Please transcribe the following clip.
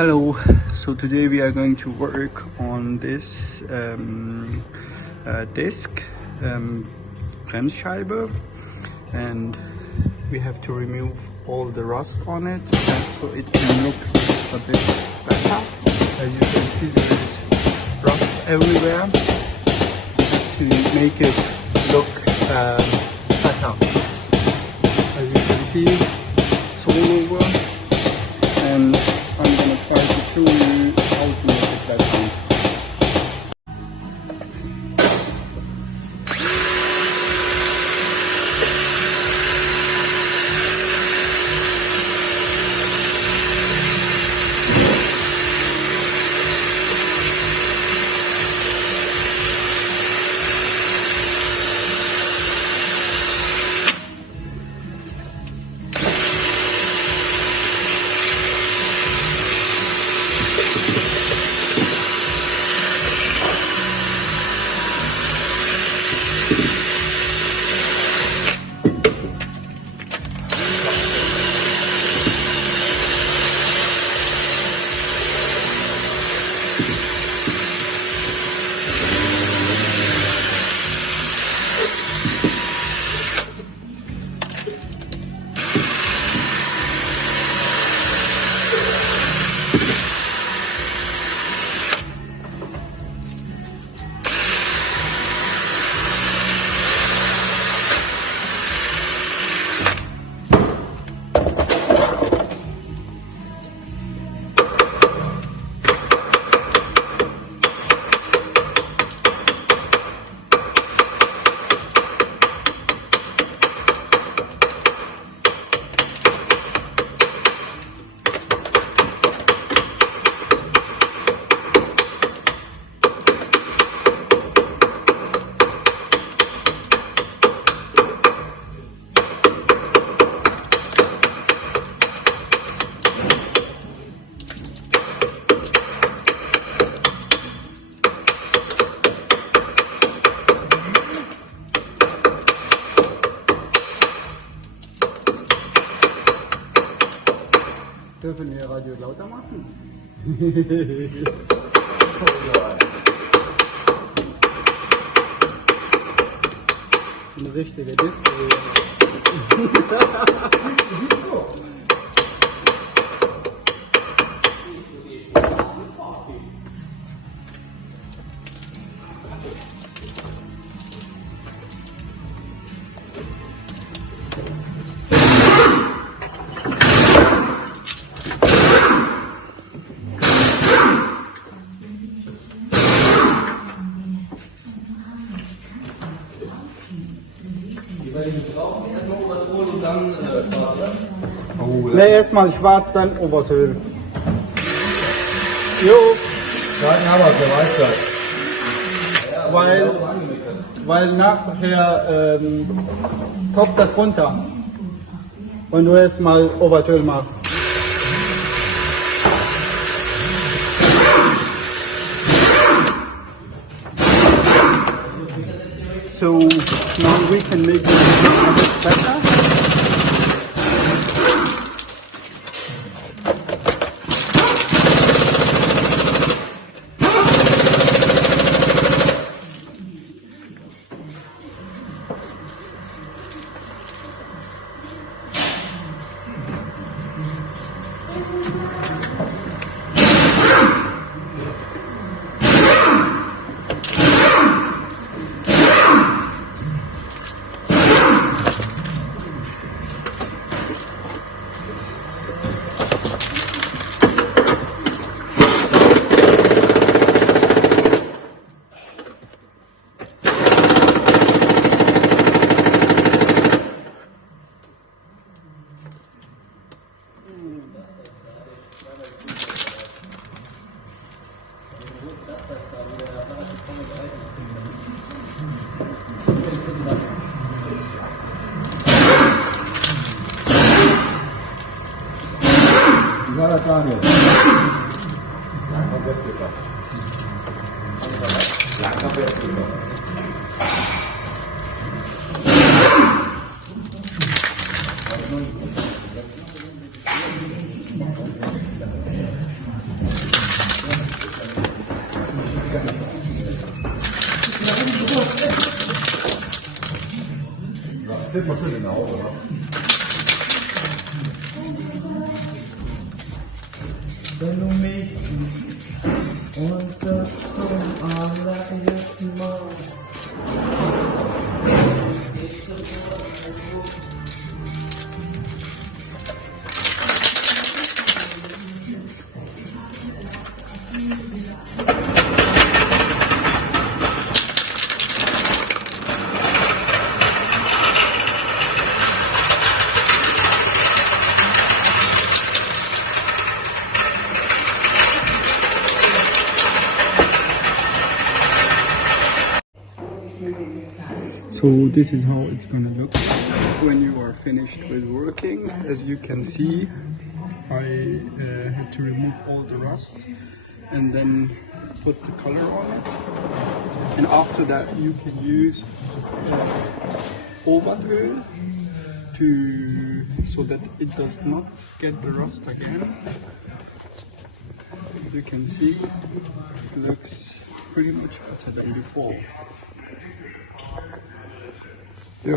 Hello, so today we are going to work on this disc, Bremsscheibe, and we have to remove all the rust on it so it can look a bit better. As you can see, there is rust everywhere to make it look better. As you can see, it's all over, and I'm going to try to show you how to make it better. Dürfen wir Radio lauter machen? Ein richtiger Disco. Wir brauchen erstmal Oberton und dann schwarz, oder? Ne, erstmal schwarz, dann Obertöl. Jo. Schwarzen haben wir, der weiß das. Weil nachher tropft das runter, wenn du erstmal Obertöl machst. So now we can make it a bit better. Daniel. 这不是挠的吗？So this is how it's gonna look when you are finished with working. As you can see, I had to remove all the rust and then put the color on it. And after that you can use Oberöl so that it does not get the rust again. As you can see, it looks pretty much better than before. Yeah.